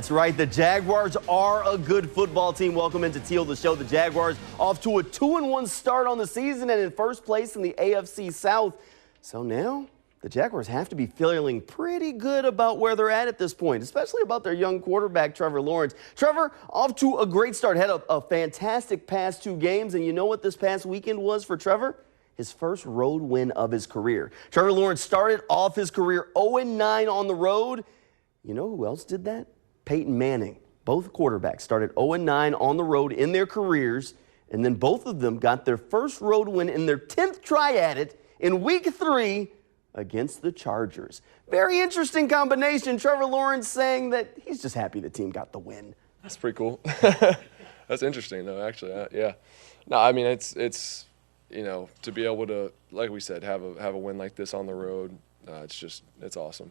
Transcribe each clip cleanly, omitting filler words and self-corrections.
That's right. The Jaguars are a good football team. Welcome into Teal The Show. The Jaguars off to a 2-1 start on the season and in first place in the AFC South. So now the Jaguars have to be feeling pretty good about where they're at this point, especially about their young quarterback, Trevor Lawrence. Trevor, off to a great start. Had a fantastic past 2 games. And you know what this past weekend was for Trevor? His first road win of his career. Trevor Lawrence started off his career 0-9 on the road. You know who else did that? Peyton Manning. Both quarterbacks started 0-9 on the road in their careers, and then both of them got their first road win in their 10th try at it in Week 3 against the Chargers. Very interesting combination. Trevor Lawrence saying that he's just happy the team got the win. That's pretty cool. That's interesting, though, actually. Yeah. No, I mean, it's you know, to be able to, like we said, have a win like this on the road, it's awesome.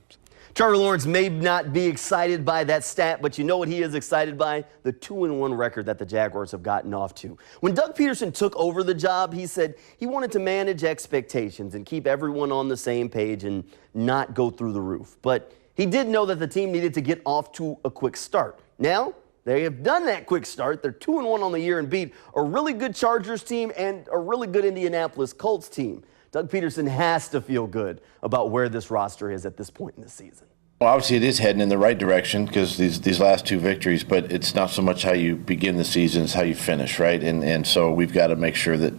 Trevor Lawrence may not be excited by that stat, but you know what he is excited by? The 2-1 record that the Jaguars have gotten off to. When Doug Pederson took over the job, he said he wanted to manage expectations and keep everyone on the same page and not go through the roof. But he did know that the team needed to get off to a quick start. Now, they have done that quick start. They're 2-1 on the year and beat a really good Chargers team and a really good Indianapolis Colts team. Doug Pederson has to feel good about where this roster is at this point in the season. Well, obviously it is heading in the right direction because these last 2 victories, but it's not so much how you begin the season, it's how you finish, right? And so we've got to make sure that,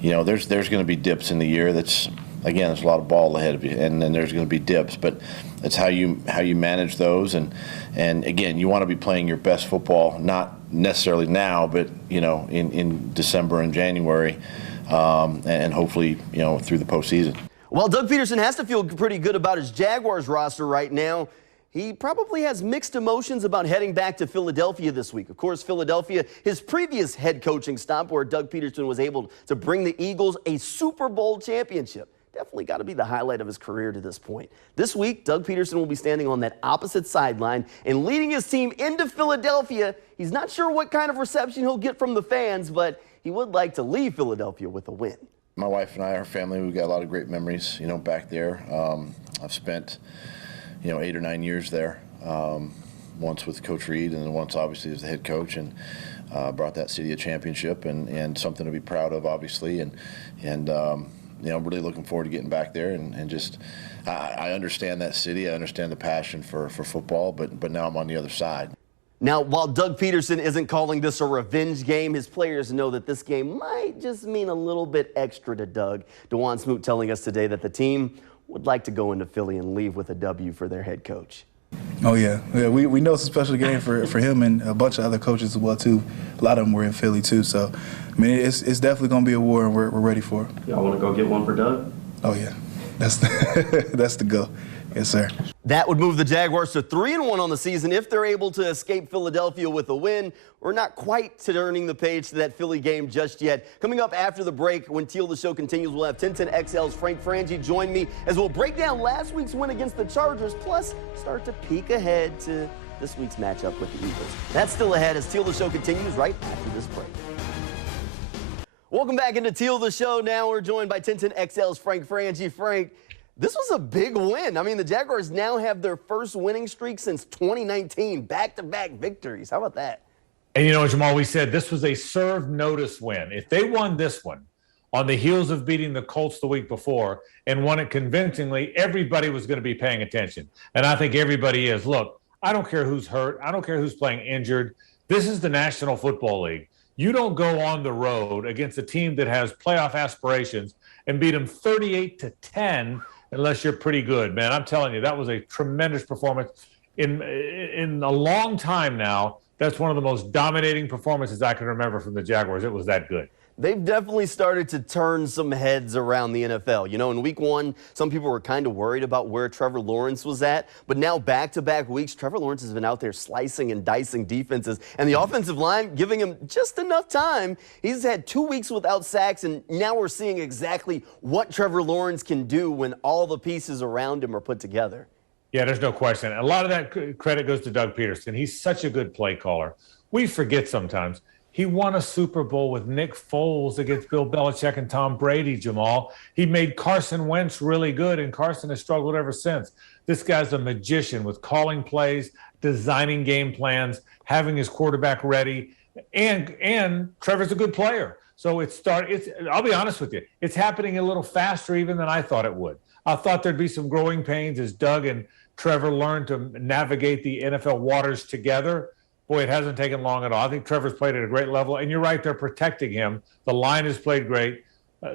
you know, there's going to be dips in the year. That's, again, there's a lot of ball ahead of you, and then there's going to be dips, but it's how you manage those. And again, you want to be playing your best football, not necessarily now, but, you know, in December and January, and hopefully, you know, through the postseason. Well, Doug Pederson has to feel pretty good about his Jaguars roster right now. He probably has mixed emotions about heading back to Philadelphia this week. Of course, Philadelphia, his previous head coaching stop where Doug Pederson was able to bring the Eagles a Super Bowl championship. Definitely got to be the highlight of his career to this point. This week, Doug Pederson will be standing on that opposite sideline and leading his team into Philadelphia. He's not sure what kind of reception he'll get from the fans, but he would like to leave Philadelphia with a win. My wife and I, our family, we've got a lot of great memories, you know, back there. I've spent, you know, 8 or 9 years there, once with Coach Reed and then once obviously as the head coach, and brought that city a championship and something to be proud of, obviously. And you know, I'm really looking forward to getting back there and just, I understand that city. I understand the passion for football, but now I'm on the other side. Now, while Doug Pederson isn't calling this a revenge game, his players know that this game might just mean a little bit extra to Doug. DeJuan Smoot telling us today that the team would like to go into Philly and leave with a W for their head coach. Oh, yeah. We know it's a special game for him and a bunch of other coaches as well, too. A lot of them were in Philly, too. So, I mean, it's definitely going to be a war, and we're ready for it. Y'all want to go get one for Doug? Oh, yeah. That's the go. Yes, sir. That would move the Jaguars to 3-1 on the season if they're able to escape Philadelphia with a win. We're not quite turning the page to that Philly game just yet. Coming up after the break, when Teal The Show continues, we'll have 1010XL's Frank Frangie join me as we'll break down last week's win against the Chargers, plus start to peek ahead to this week's matchup with the Eagles. That's still ahead as Teal The Show continues right after this break. Welcome back into Teal The Show. Now we're joined by 1010XL's Frank Frangie. Frank, this was a big win. I mean, the Jaguars now have their first winning streak since 2019, back-to-back victories. How about that? And you know, Jamal, we said this was a served notice win. If they won this one on the heels of beating the Colts the week before and won it convincingly, everybody was going to be paying attention. And I think everybody is. Look, I don't care who's hurt. I don't care who's playing injured. This is the National Football League. You don't go on the road against a team that has playoff aspirations and beat them 38-10 unless you're pretty good, man. I'm telling you, that was a tremendous performance. In a long time now, that's one of the most dominating performances I can remember from the Jaguars. It was that good. They've definitely started to turn some heads around the NFL. You know, in week 1, some people were kind of worried about where Trevor Lawrence was at. But now back-to-back weeks, Trevor Lawrence has been out there slicing and dicing defenses. And the offensive line giving him just enough time. He's had 2 weeks without sacks, and now we're seeing exactly what Trevor Lawrence can do when all the pieces around him are put together. Yeah, there's no question. A lot of that credit goes to Doug Pederson. He's such a good play caller. We forget sometimes. He won a Super Bowl with Nick Foles against Bill Belichick and Tom Brady, Jamal. He made Carson Wentz really good, and Carson has struggled ever since. This guy's a magician with calling plays, designing game plans, having his quarterback ready, and Trevor's a good player. So I'll be honest with you, it's happening a little faster even than I thought it would. I thought there'd be some growing pains as Doug and Trevor learn to navigate the NFL waters together. Boy, it hasn't taken long at all. I think Trevor's played at a great level, and you're right, they're protecting him. The line has played great.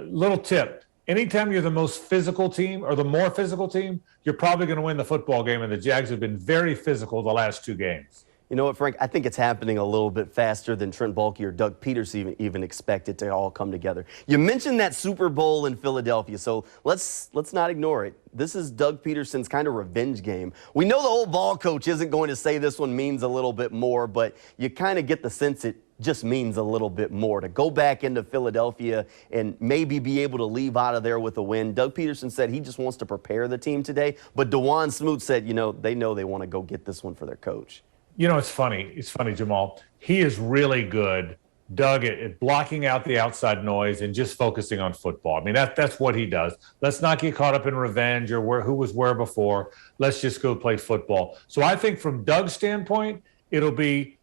Little tip, anytime you're the most physical team or the more physical team, you're probably going to win the football game, and the Jags have been very physical the last 2 games. You know what, Frank? I think it's happening a little bit faster than Trent Baalke or Doug Pederson even expected to all come together. You mentioned that Super Bowl in Philadelphia, so let's not ignore it. This is Doug Peterson's kind of revenge game. We know the old ball coach isn't going to say this one means a little bit more, but you kind of get the sense it just means a little bit more. To go back into Philadelphia and maybe be able to leave out of there with a win. Doug Pederson said he just wants to prepare the team today, but DeJuan Smoot said, they know they want to go get this one for their coach. You know, it's funny, Jamal. He is really good, Doug, at blocking out the outside noise and just focusing on football. I mean, that's what he does. Let's not get caught up in revenge or who was where before. Let's just go play football. So I think from Doug's standpoint, it'll be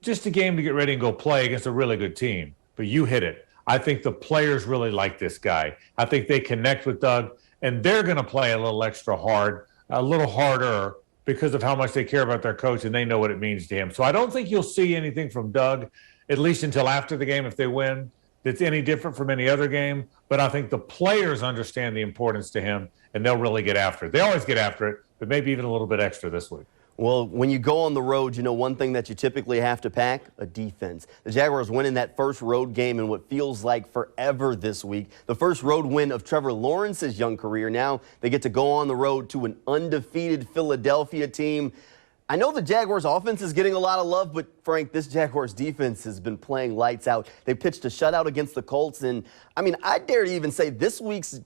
just a game to get ready and go play against a really good team. But you hit it. I think the players really like this guy. I think they connect with Doug, and they're going to play a little extra hard, a little harder, because of how much they care about their coach and they know what it means to him. So I don't think you'll see anything from Doug, at least until after the game if they win, that's any different from any other game. But I think the players understand the importance to him, and they'll really get after it. They always get after it, but maybe even a little bit extra this week. Well, when you go on the road, one thing that you typically have to pack? A defense. The Jaguars winning that first road game in what feels like forever this week. The first road win of Trevor Lawrence's young career. Now they get to go on the road to an undefeated Philadelphia team. I know the Jaguars offense is getting a lot of love, but Frank, this Jaguars defense has been playing lights out. They pitched a shutout against the Colts, and I dare to even say this week's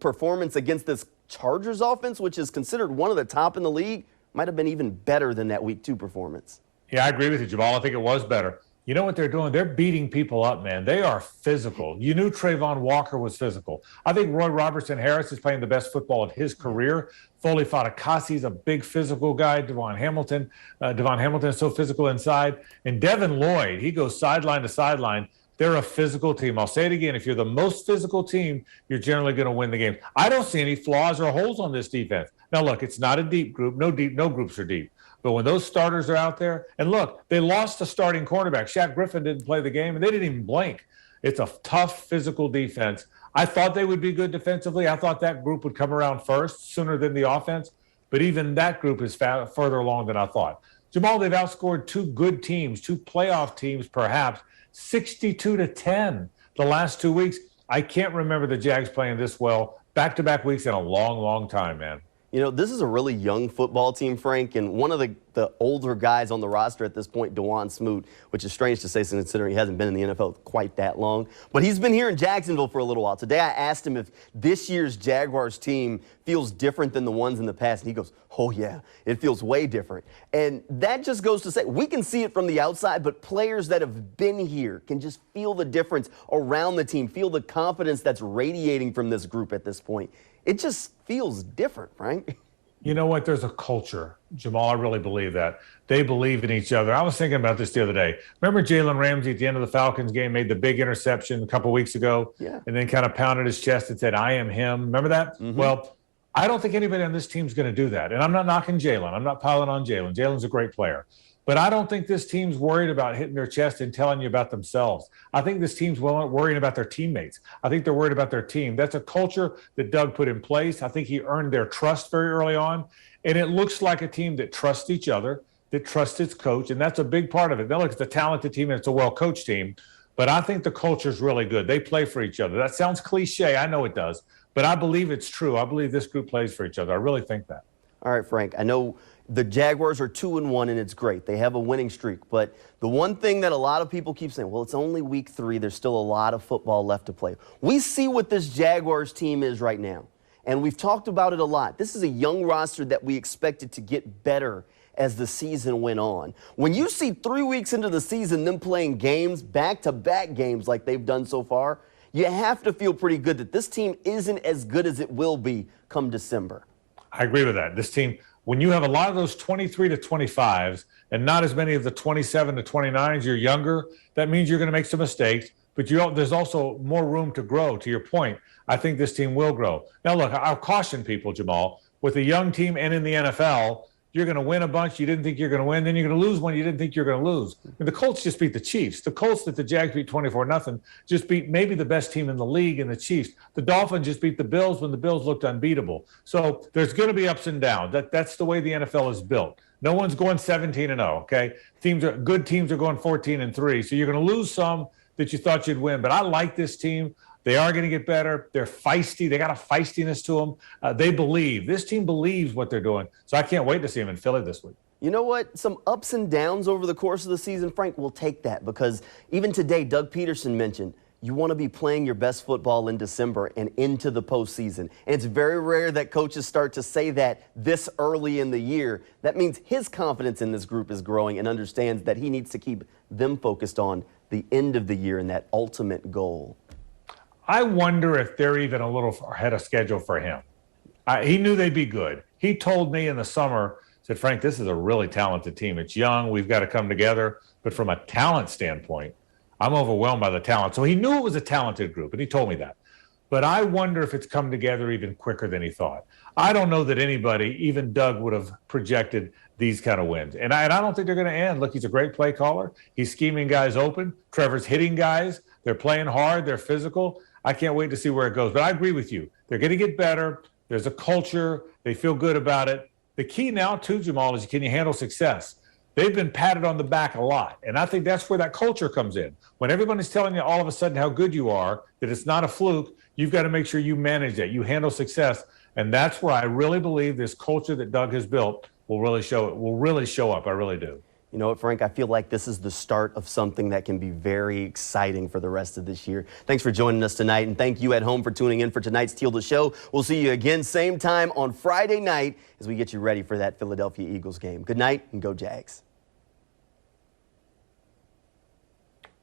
performance against this Chargers offense, which is considered one of the top in the league, might have been even better than that Week 2 performance. Yeah, I agree with you, Jamal. I think it was better. You know what they're doing? They're beating people up, man. They are physical. You knew Trayvon Walker was physical. I think Roy Robertson-Harris is playing the best football of his career. Foley Fatukasi's a big physical guy. Devon Hamilton is so physical inside. And Devin Lloyd, he goes sideline to sideline. They're a physical team. I'll say it again. If you're the most physical team, you're generally going to win the game. I don't see any flaws or holes on this defense. Now, look, it's not a deep group. No groups are deep. But when those starters are out there, and look, they lost a starting cornerback. Shaq Griffin didn't play the game, and they didn't even blink. It's a tough physical defense. I thought they would be good defensively. I thought that group would come around first, sooner than the offense. But even that group is further along than I thought. Jamal, they've outscored 2 good teams, 2 playoff teams perhaps, 62-10 the last 2 weeks. I can't remember the Jags playing this well back-to-back weeks in a long, long time, man. This is a really young football team, Frank, and one of the older guys on the roster at this point, DeJuan Smoot, which is strange to say considering he hasn't been in the NFL quite that long. But he's been here in Jacksonville for a little while. Today I asked him if this year's Jaguars team feels different than the ones in the past, and he goes, oh, yeah, it feels way different. And that just goes to say, we can see it from the outside, but players that have been here can just feel the difference around the team, feel the confidence that's radiating from this group at this point. It just feels different, Frank. You know what? There's a culture, Jamal. I really believe that. They believe in each other. I was thinking about this the other day. Remember Jalen Ramsey at the end of the Falcons game made the big interception a couple weeks ago? Yeah. And then kind of pounded his chest and said, I am him. Remember that? Mm-hmm. Well, I don't think anybody on this team's going to do that. And I'm not knocking Jalen. I'm not piling on Jalen. Jalen's a great player. But I don't think this team's worried about hitting their chest and telling you about themselves. I think this team's worrying about their teammates. I think they're worried about their team. That's a culture that Doug put in place. I think he earned their trust very early on. And it looks like a team that trusts each other, that trusts its coach, and that's a big part of it. Now, look, it's a talented team and it's a well-coached team, but I think the culture's really good. They play for each other. That sounds cliche. I know it does, but I believe it's true. I believe this group plays for each other. I really think that. All right, Frank, I know the Jaguars are 2-1, and it's great. They have a winning streak. But the one thing that a lot of people keep saying, well, it's only week 3. There's still a lot of football left to play. We see what this Jaguars team is right now, and we've talked about it a lot. This is a young roster that we expected to get better as the season went on. When you see 3 weeks into the season them playing games, back-to-back games like they've done so far, you have to feel pretty good that this team isn't as good as it will be come December. I agree with that. This team, when you have a lot of those 23 to 25s and not as many of the 27 to 29s, you're younger, that means you're going to make some mistakes, but there's also more room to grow. To your point, I think this team will grow. Now, look, I'll caution people, Jamal, with a young team and in the NFL, you're going to win a bunch you didn't think you're going to win, then you're going to lose one you didn't think you're going to lose. And the Colts just beat the Chiefs. The Colts that the Jags beat 24-0 just beat maybe the best team in the league in the Chiefs. The Dolphins just beat the Bills when the Bills looked unbeatable. So there's going to be ups and downs. That's the way the NFL is built. No one's going 17-0, okay? Good teams are going 14-3. So you're going to lose some that you thought you'd win. But I like this team. They are going to get better. They're feisty. They got a feistiness to them. They believe. This team believes what they're doing. So I can't wait to see them in Philly this week. You know what? Some ups and downs over the course of the season, Frank, will take that because even today, Doug Pederson mentioned you want to be playing your best football in December and into the postseason. And it's very rare that coaches start to say that this early in the year. That means his confidence in this group is growing and understands that he needs to keep them focused on the end of the year and that ultimate goal. I wonder if they're even a little ahead of schedule for him. He knew they'd be good. He told me in the summer, said, Frank, this is a really talented team. It's young. We've got to come together. But from a talent standpoint, I'm overwhelmed by the talent. So he knew it was a talented group, and he told me that. But I wonder if it's come together even quicker than he thought. I don't know that anybody, even Doug, would have projected these kind of wins. And I don't think they're going to end. Look, he's a great play caller. He's scheming guys open. Trevor's hitting guys. They're playing hard. They're physical. I can't wait to see where it goes. But I agree with you. They're going to get better. There's a culture. They feel good about it. The key now, too, Jamal, is can you handle success? They've been patted on the back a lot. And I think that's where that culture comes in. When everybody's telling you all of a sudden how good you are, that it's not a fluke, you've got to make sure you manage that. You handle success. And that's where I really believe this culture that Doug has built will really show up. I really do. You know what, Frank? I feel like this is the start of something that can be very exciting for the rest of this year. Thanks for joining us tonight, and thank you at home for tuning in for tonight's Teal The Show. We'll see you again same time on Friday night as we get you ready for that Philadelphia Eagles game. Good night, and go Jags.